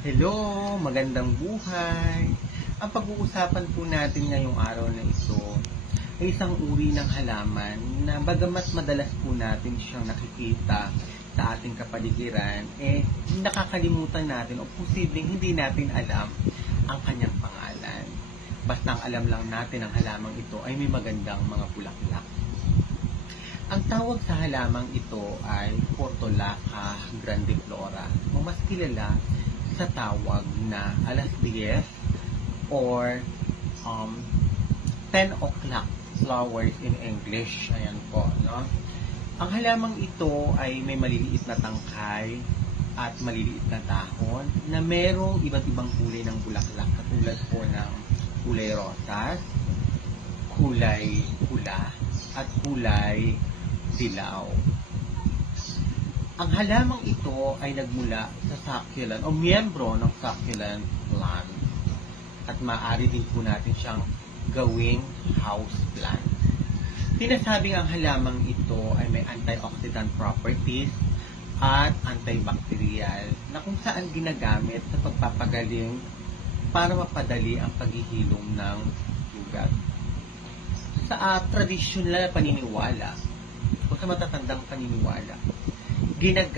Hello, magandang buhay. Ang pag-uusapan po natin ngayong araw na ito ay isang uri ng halaman na bagamat madalas po natin siyang nakikita sa ating kapaligiran, nakakalimutan natin o posibleng hindi natin alam ang kanyang pangalan. Basta ang alam lang natin ang halamang ito ay may magandang mga bulaklak. Ang tawag sa halamang ito ay Portulaca grandiflora o mas kilala sa tawag na alas 10 or 10 o'clock flowers in English. Ayan po, no? Ang halamang ito ay may maliliit na tangkay at maliliit na dahon na merong iba't ibang kulay ng bulaklak katulad po ng kulay rosas, kulay pula, at kulay dilaw. Ang halamang ito ay nagmula sa succulent o miyembro ng succulent plant at maaari din po natin siyang gawing house plant. Sinasabing ang halamang ito ay may antioxidant properties at antibacterial na kung saan ginagamit sa pagpapagaling para mapadali ang paghihilom ng sugat. Sa tradisyonal na paniniwala o sa matatandang paniniwala, ginagamit